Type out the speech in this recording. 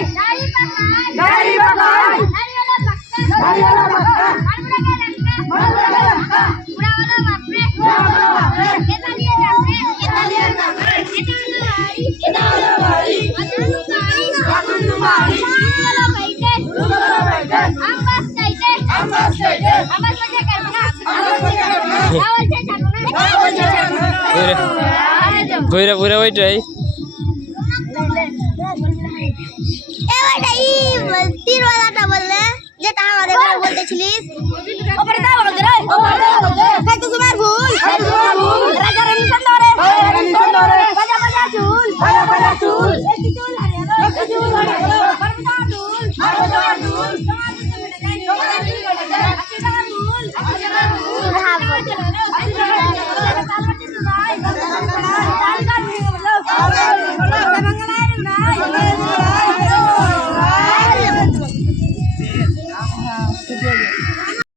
পাকাই দাড়ি পাকাই দাড়িওয়ালা বাক্কা মারবুড়া লঙ্কা উড়াওয়ালা বাপরে এটা দিয়ে যাবে এটা হলো বাড়ি আগুন বাড়ি রুগলা বাইতে আম্বাস চাইতে আম্বাস বাজে করব না আওয়াজ ছাড়বো না ঘুরে ঘুরে ওইটাই এবারটাই তীর वालाটা বললে যেটা আমাদের বলতেছিলিস ওপরে দাও বলতে রে খাই তো তোমার ভুল রাজা রানী ধরে বাজা চুল একটি চুল হারিয়ে বারবুদা চুল Video